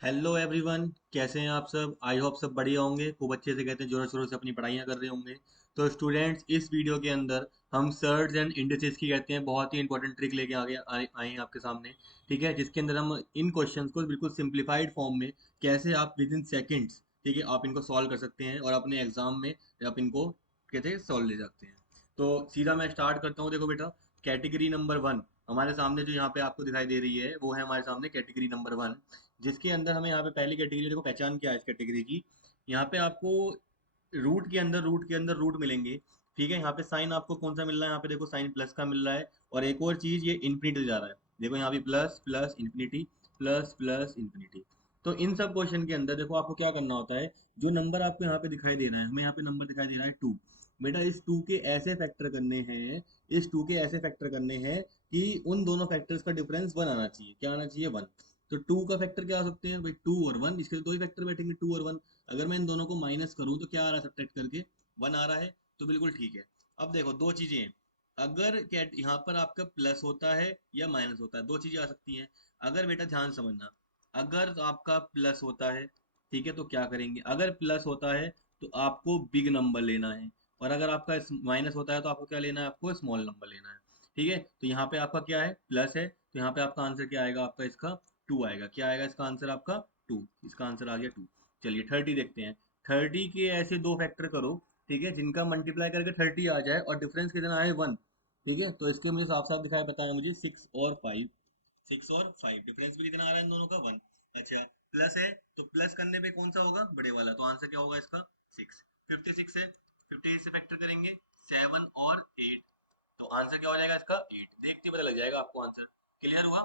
Hello everyone, कैसे हैं आप सब। आई होप सब बढ़िया होंगे, खूब अच्छे से कहते हैं जोरों शोरों से अपनी पढ़ाइयाँ कर रहे होंगे। तो स्टूडेंट्स, इस वीडियो के अंदर हम सर्च एंड इंडिसेस की कहते हैं बहुत ही इंपॉर्टेंट ट्रिक लेके आए हैं आपके सामने। ठीक है, जिसके अंदर हम इन क्वेश्चंस को बिल्कुल सिंप्लीफाइड फॉर्म में कैसे आप विद इन सेकेंड्स, ठीक है, आप इनको सॉल्व कर सकते हैं और अपने एग्जाम में आप इनको कहते हैं सॉल्व ले सकते हैं। तो सीधा मैं स्टार्ट करता हूँ। देखो बेटा, कैटेगरी नंबर वन हमारे सामने जो यहाँ पे आपको दिखाई दे रही है वो है हमारे सामने कैटेगरी नंबर वन, जिसके अंदर हमें यहाँ पे पहली कैटेगरी देखो पहचान क्या है इस कैटेगरी की। यहाँ पे आपको रूट के अंदर रूट मिलेंगे। ठीक है, यहाँ पे साइन आपको कौन सा मिल रहा है, यहाँ पे देखो साइन प्लस का मिल रहा है। और एक और चीज, ये इन्फिनिटी जा रहा है। देखो यहाँ पे plus plus infinity, plus plus infinity. तो इन सब क्वेश्चन के अंदर देखो आपको क्या करना होता है। जो नंबर आपको यहाँ पे दिखाई दे रहा है, हमें यहाँ पे नंबर दिखाई दे रहा है टू। बेटा इस टू के ऐसे फैक्टर करने हैं, इस टू के ऐसे फैक्टर करने हैं कि उन दोनों फैक्टर्स का डिफरेंस वन आना चाहिए। क्या आना चाहिए? वन। तो टू का फैक्टर क्या हो सकते हैं भाई? टू और वन, इसके दो ही फैक्टर बैठेंगे, टू और वन। अगर मैं इन दोनों को माइनस करूं तो क्या आ रहा है सब्ट्रैक्ट करके? वन आ रहा है। तो बिल्कुल ठीक है। अब देखो दो चीजें हैं। अगर कैट यहाँ पर आपका प्लस होता है या माइनस होता है, दो चीजें आ सकती हैं। अगर बेटा ध्यान समझना, अगर आपका प्लस होता है, ठीक है, तो क्या करेंगे? अगर प्लस होता है तो आपको बिग नंबर लेना है। और अगर आपका माइनस होता है तो आपको क्या लेना है? आपको स्मॉल नंबर लेना है। ठीक है, तो यहाँ पे आपका क्या है? प्लस है, तो यहाँ पे आपका आंसर क्या आएगा? आपका इसका टू आएगा। क्या आएगा इसका आंसर? आपका टू। इसका आंसर आ गया टू। चलिए थर्टी देखते हैं। थर्टी के ऐसे दो फैक्टर करो, ठीक है, जिनका मल्टीप्लाई करके थर्टी आ जाए और डिफरेंस कितना आए? वन। ठीक है, तो इसके मुझे साफ साफ दिखाया बताया मुझे सिक्स और फाइव। सिक्स और फाइव डिफरेंस भी कितना आ रहा है इन दोनों का? वन। अच्छा, प्लस है तो प्लस करने पे कौन सा होगा? बड़े वाला। तो आंसर क्या होगा इसका? सिक्स। फिफ्टी सिक्स है, फिफ्टी से फैक्टर करेंगे सेवन और एट, तो आंसर क्या हो जाएगा इसका? एट। देखते ही पता लग जाएगा आपको आंसर। क्लियर हुआ?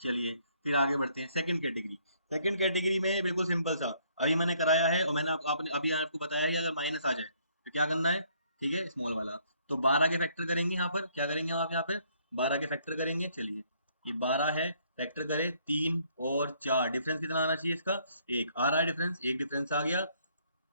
चलिए फिर आगे बढ़ते हैं सेकंड कैटेगरी। सेकंड कैटेगरी में बिल्कुल सिंपल सा, अभी मैंने कराया है और मैंने आपने अभी आपको बताया है कि अगर माइनस आ जाए तो क्या करना है। ठीक है, स्मॉल वाला। तो 12 के फैक्टर करेंगे। यहाँ पर क्या करेंगे आप? यहाँ पे 12 के फैक्टर करेंगे। चलिए, ये 12 है, फैक्टर करें तीन और चार, डिफरेंस कितना आना चाहिए इसका? एक आ रहा है डिफरेंस, एक डिफरेंस आ गया।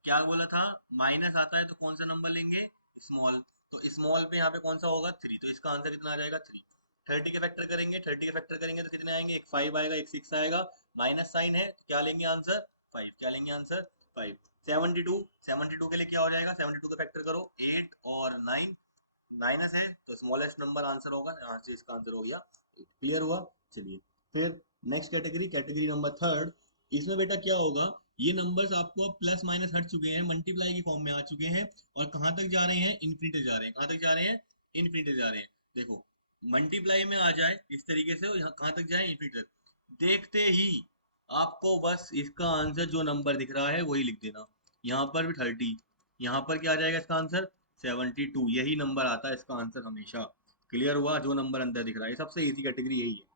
क्या बोला था? माइनस आता है तो कौन सा नंबर लेंगे? स्मॉल। तो स्मॉल पे यहाँ पे कौन सा होगा? थ्री। तो इसका आंसर कितना आ जाएगा? थ्री। थर्टी के फैक्टर करेंगे, थर्टी के फैक्टर करेंगे तो कितने आएंगे? एक फाइव आएगा, एक सिक्स आएगा। माइनस साइन है तो क्या लेंगे आंसर? फाइव। क्या लेंगे answer? Five. Seventy two, seventy two के लिए क्या हो जाएगा? सेवनटी टू का फैक्टर करो, एट और नाइन। माइनस है तो स्मॉलेस्ट नंबर आंसर होगा, यहाँ से इसका आंसर हो गया। क्लियर हुआ? चलिए फिर next category, category number third. इसमें बेटा क्या होगा? ये नंबर्स आपको अब प्लस माइनस हट चुके हैं, मल्टीप्लाई की फॉर्म में आ चुके हैं। और कहाँ तक जा रहे हैं? इन्फिनिटी जा रहे हैं। कहाँ तक जा रहे हैं? इन्फिनिटी जा रहे हैं। देखो, मल्टीप्लाई में आ जाए इस तरीके से, यहाँ कहाँ तक जाए? इन्फिनिटी तक। देखते ही आपको बस इसका आंसर जो नंबर दिख रहा है वही लिख देना। यहाँ पर भी थर्टी, यहाँ पर क्या आ जाएगा इसका आंसर? Seventy two. यही नंबर आता है इसका आंसर हमेशा। क्लियर हुआ? जो नंबर अंदर दिख रहा है, सबसे इजी कैटेगरी यही है।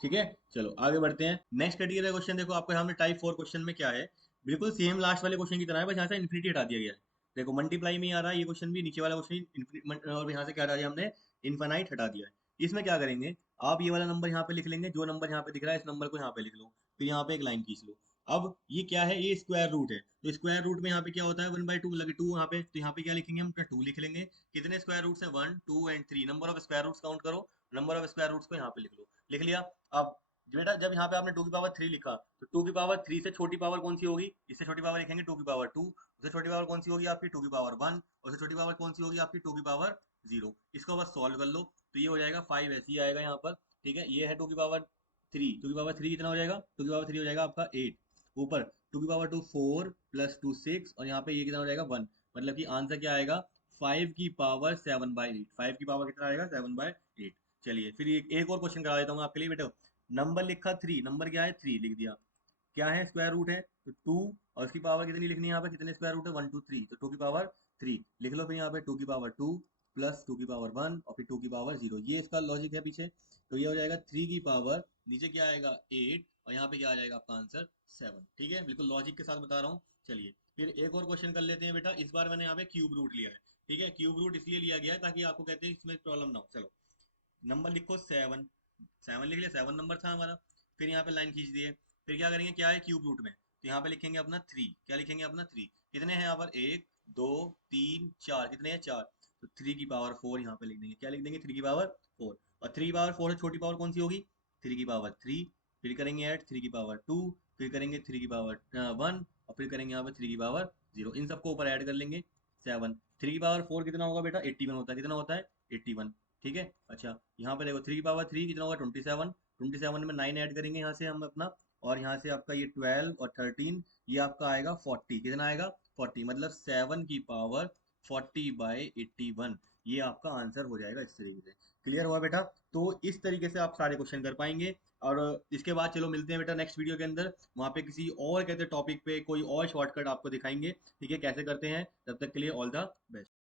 ठीक है, चलो आगे बढ़ते हैं। नेक्स्ट कैटेगरी का क्वेश्चन देखो आपके सामने, टाइप फोर क्वेश्चन में क्या है? बिल्कुल सेम लास्ट वाले क्वेश्चन की तरह है, बस यहाँ से इन्फिनिटी हटा दिया गया है। देखो मल्टीप्लाई में ही आ रहा है ये क्वेश्चन भी, नीचे वाला क्वेश्चन और यहाँ से क्या हटा दिया हमने? इन्फानाइट हटा दिया है। इसमें क्या करेंगे? आप ये वाला नंबर यहाँ पे लिख लेंगे, जो नंबर यहाँ पे दिख रहा है इस नंबर को यहाँ पे लिख लो। फिर यहाँ पे एक लाइन खींच लो। अब ये क्या है? ये स्क्वायर रूट है, तो स्क्वायर रूट में यहाँ पे क्या होता है? वन बाई टू लगे टू यहाँ पे, तो यहाँ पे क्या लिखेंगे हम? टू लिख लेंगे। कितने स्क्वायर रूट्स हैं? One two and three. Number of square roots count करो, नंबर ऑफ स्क्वायर रूट्स को यहाँ पे लिख लो। लिख लिया? अब बेटा जब यहाँ पे आपने टू की पावर थ्री लिखा, तो टू की पावर थ्री से छोटी पावर कौन सी होगी? इससे छोटी पावर लिखेंगे टू की पावर टू। उससे छोटी पावर कौन सी होगी आपकी? टू की पावर वन। और उससे छोटी पावर कौन सी होगी आपकी? टू की पावर जीरो। इसको बस सॉल्व कर लो तो ये हो जाएगा फाइव, ऐसे ही आएगा यहाँ पर। ठीक है, ये है टू की पावर थ्री। टू की पावर थ्री कितना हो जाएगा? टू की पावर थ्री हो जाएगा आपका एट। ऊपर टू की power two four, plus two six, और यहाँ पे ये कितना हो जाएगा? वन। मतलब कि आंसर क्या आएगा? फाइव की power seven by eight. Five की पावर कितना आएगा? Seven by eight. चलिए फिर एक और क्वेश्चन करा देता हूँ आपके लिए बेटा। नंबर लिखा थ्री, नंबर क्या है? थ्री लिख दिया। क्या है? स्क्वायर रूट है, तो टू। और उसकी पावर कितनी लिखनी है यहाँ पे? कितने स्क्वायर रूट है? वन टू थ्री, तो टू की पावर थ्री लिख लो। फिर यहाँ पे टू की पावर टू, प्लस टू की पावर वन, और फिर टू की पावर जीरो। ये इसका लॉजिक है पीछे। तो ये हो जाएगा थ्री की पावर, नीचे क्या आएगा? एट, और यहाँ पे क्या आ जाएगा आपका आंसर? सेवन। ठीक है, बिल्कुल लॉजिक के साथ बता रहा हूँ। चलिए फिर एक और क्वेश्चन कर लेते हैं बेटा। इस बार मैंने यहाँ पे क्यूब रूट लिया है। ठीक है, क्यूब रूट इसलिए लिया गया है ताकि आपको कहते हैं इसमें प्रॉब्लम ना हो। चलो, नंबर लिखो सेवन। सेवन लिख लिया, सेवन नंबर था हमारा। फिर यहाँ पे लाइन खींच दिए। फिर क्या करेंगे? क्या है क्यूब रूट में? तो यहाँ पे लिखेंगे अपना थ्री। क्या लिखेंगे अपना? थ्री। कितने हैं यहाँ पर? एक, दो, तीन, चार। कितने हैं? चार। तो थ्री की पावर फोर यहाँ पे लिख देंगे। क्या लिख देंगे? थ्री की पावर फोर। और थ्री की पावर फोर से छोटी पावर कौन सी होगी? थ्री की पावर थ्री। फिर करेंगे ऐड थ्री की पावर टू, फिर करेंगे 3 की पावर 1 और फिर करेंगे यहाँ पे 3 की पावर 0, इन सबको ऊपर ऐड कर लेंगे 7। 3 की पावर 4 कितना होगा बेटा, 81 होता है, कितना होता है 81, ठीक है। अच्छा यहाँ पे देखो 3 की पावर 3 कितना होगा 27, 27 में 9 ऐड करेंगे यहाँ से हम अपना, और यहाँ से आपका ये 12 और 13, ये आपका आएगा 40, कितना आएगा 40, मतलब 7 की पावर 40/81, ये आपका आंसर हो जाएगा इस तरीके से। क्लियर हुआ बेटा? तो इस तरीके से आप सारे क्वेश्चन कर पाएंगे। और इसके बाद चलो मिलते हैं बेटा नेक्स्ट वीडियो के अंदर, वहाँ पे किसी और कहते टॉपिक पे कोई और शॉर्टकट आपको दिखाएंगे, ठीक है, कैसे करते हैं। तब तक के लिए ऑल द बेस्ट।